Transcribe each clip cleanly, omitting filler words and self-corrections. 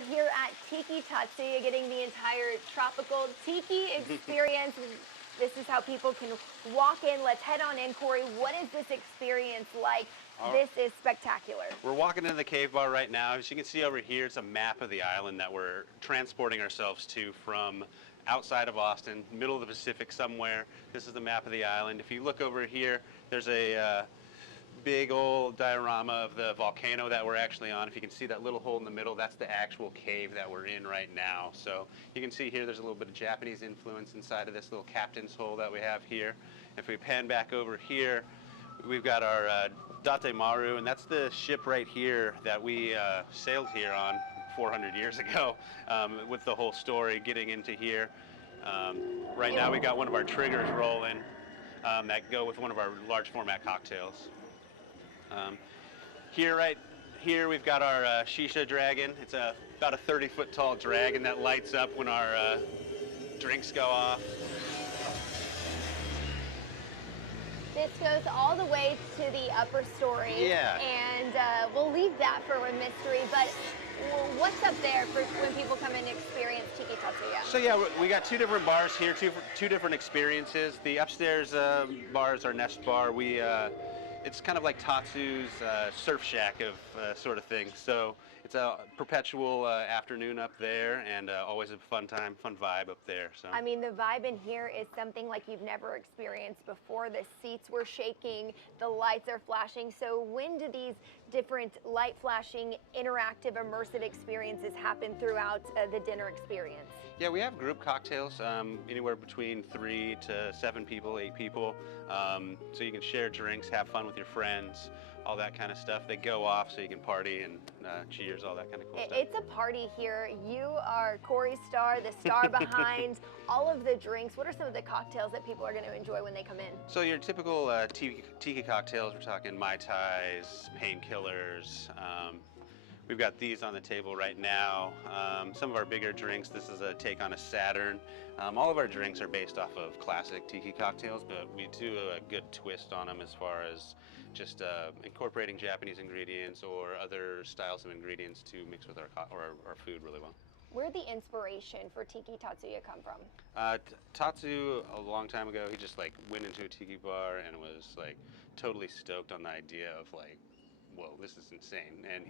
We're here at Tiki Tatsuya getting the entire tropical Tiki experience. This is how people can walk in. Let's head on in, Corey. What is this experience like? This is spectacular. We're walking into the cave bar right now. As you can see over here, it's a map of the island that we're transporting ourselves to from outside of Austin, middle of the Pacific somewhere. This is the map of the island. If you look over here, there's a big old diorama of the volcano that we're actually on. If you can see that little hole in the middle, that's the actual cave that we're in right now. So you can see here there's a little bit of Japanese influence inside of this little captain's hole that we have here. If we pan back over here, we've got our Datemaru, and that's the ship right here that we sailed here on 400 years ago, with the whole story getting into here. Right now we got one of our triggers rolling that go with one of our large format cocktails. Right here we've got our shisha dragon. It's about a 30-foot tall dragon that lights up when our drinks go off. This goes all the way to the upper story. Yeah. And we'll leave that for a mystery, but what's up there for when people come in and experience Tiki Tatsuya? So yeah, we got two different bars here, two different experiences. The upstairs bar is our nest bar. It's kind of like Tatsu's surf shack of sort of thing. So it's a perpetual afternoon up there, and always a fun time, fun vibe up there. So I mean, the vibe in here is something like you've never experienced before. The seats were shaking, the lights are flashing. So when do these different light flashing, interactive, immersive experiences happen throughout the dinner experience? Yeah, we have group cocktails, anywhere between 3 to 7 people, 8 people. So you can share drinks, have fun with your friends, all that kind of stuff. They go off so you can party and cheers, all that kind of cool stuff. It's a party here. You are Corey's star, the star behind all of the drinks. What are some of the cocktails that people are going to enjoy when they come in? So your typical tiki cocktails, we're talking Mai Tais, painkillers. We've got these on the table right now. Some of our bigger drinks, this is a take on a Saturn. All of our drinks are based off of classic tiki cocktails, but we do a good twist on them as far as just incorporating Japanese ingredients or other styles of ingredients to mix with our food really well. Where'd the inspiration for Tiki Tatsuya come from? Tatsu, a long time ago, he just like went into a tiki bar and was like totally stoked on the idea of like, whoa, this is insane. And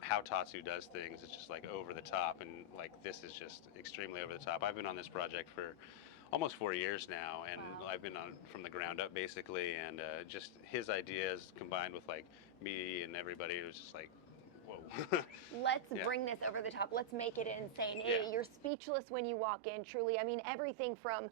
how Tatsu does things is just like over the top, and like this is just extremely over the top. I've been on this project for almost 4 years now, and wow. I've been on from the ground up basically, and just his ideas combined with like me and everybody, it was just like, whoa. Let's bring this over the top. Let's make it insane. Yeah. You're speechless when you walk in, truly. I mean, everything from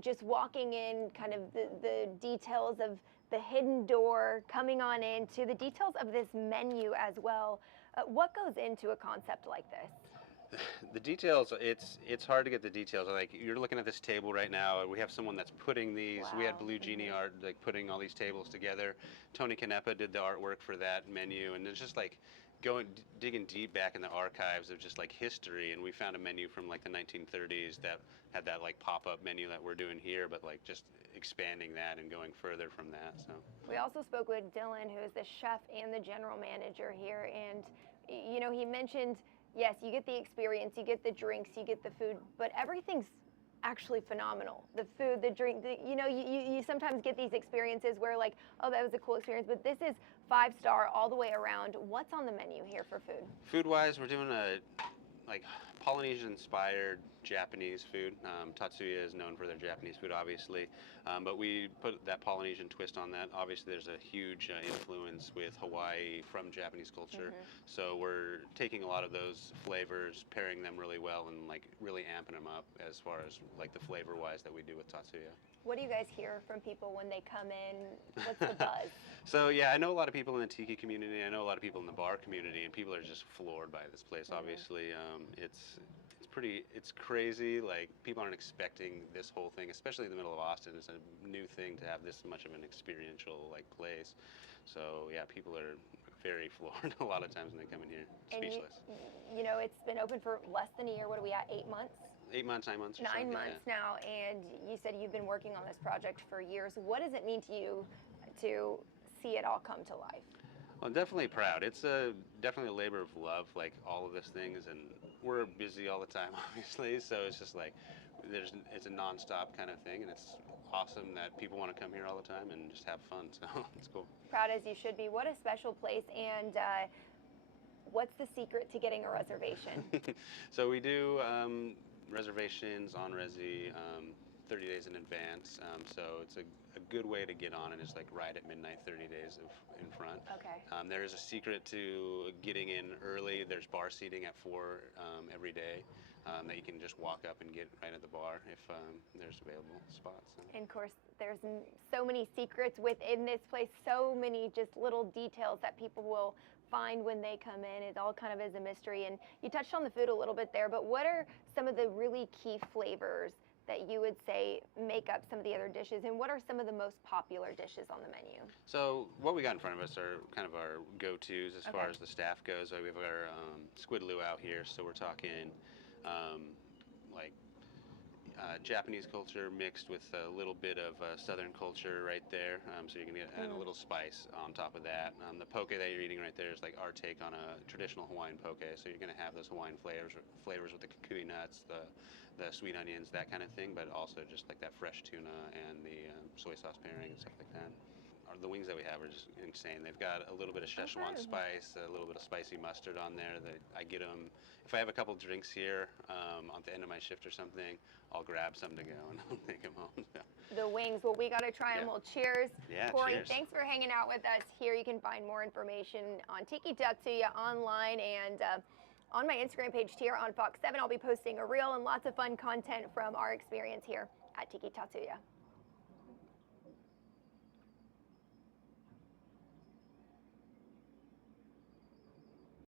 just walking in, kind of the details of the hidden door, coming on in, to the details of this menu as well. What goes into a concept like this? The details, it's hard to get the details. Like, you're looking at this table right now. We have someone that's putting these. Wow. We had Blue Genie art, like putting all these tables together. Tony Canepa did the artwork for that menu, and it's just like digging deep back in the archives of just like history, and we found a menu from like the 1930s that had that like pop-up menu that we're doing here, but like just expanding that and going further from that. So we also spoke with Dylan, who is the chef and the general manager here, and you know, he mentioned, yes, you get the experience, you get the drinks, you get the food, but everything's actually phenomenal. The food, the drink, you know, you sometimes get these experiences where like, oh, that was a cool experience, but this is 5-star all the way around. What's on the menu here for food? Food-wise, we're doing a like Polynesian-inspired Japanese food. Tatsuya is known for their Japanese food, obviously, but we put that Polynesian twist on that. Obviously, there's a huge influence with Hawaii from Japanese culture, so we're taking a lot of those flavors, pairing them really well, and like really amping them up as far as like the flavor-wise that we do with Tatsuya. What do you guys hear from people when they come in? What's the buzz? So yeah, I know a lot of people in the Tiki community. I know a lot of people in the bar community, and people are just floored by this place. Obviously, it's crazy. Like, people aren't expecting this whole thing, especially in the middle of Austin. It's a new thing to have this much of an experiential like place. So yeah, people are very floored a lot of times when they come in here, speechless. And you know, it's been open for less than a year. What are we at? 8 months? 8 months, 9 months. 9 months now, and you said you've been working on this project for years. What does it mean to you to see it all come to life? Well, I'm definitely proud. It's definitely a labor of love, like all of these things, and we're busy all the time, obviously. So it's just like it's a nonstop kind of thing, and it's awesome that people want to come here all the time and just have fun. So it's cool. Proud as you should be. What a special place. And what's the secret to getting a reservation? So we do reservations on Resi 30 days in advance. So it's a good way to get on and just like right at midnight, 30 days in front. Okay. There is a secret to getting in early. There's bar seating at 4 every day that you can just walk up and get right at the bar if there's available spots. And of course, there's so many secrets within this place, so many just little details that people will find when they come in. It all kind of is a mystery. And you touched on the food a little bit there, but what are some of the really key flavors that you would say make up some of the other dishes, and what are some of the most popular dishes on the menu? So what we got in front of us are kind of our go-tos as far Okay. as the staff goes. We have our squid luau here, so we're talking like Japanese culture mixed with a little bit of Southern culture right there. So you can get and a little spice on top of that. The poke that you're eating right there is like our take on a traditional Hawaiian poke. So you're going to have those Hawaiian flavors with the kukui nuts, the sweet onions, that kind of thing, but also just like that fresh tuna and the soy sauce pairing and stuff like that. The wings that we have are just insane. They've got a little bit of Szechuan spice, a little bit of spicy mustard on there. That I get them if I have a couple drinks here at the end of my shift or something. I'll grab some to go and I'll take them home. So. The wings. Well, we got to try them. Yeah. Well, cheers. Yeah, Corey, cheers. thanks for hanging out with us here. You can find more information on Tiki Tatsuya online and on my Instagram page here on Fox 7. I'll be posting a reel and lots of fun content from our experience here at Tiki Tatsuya.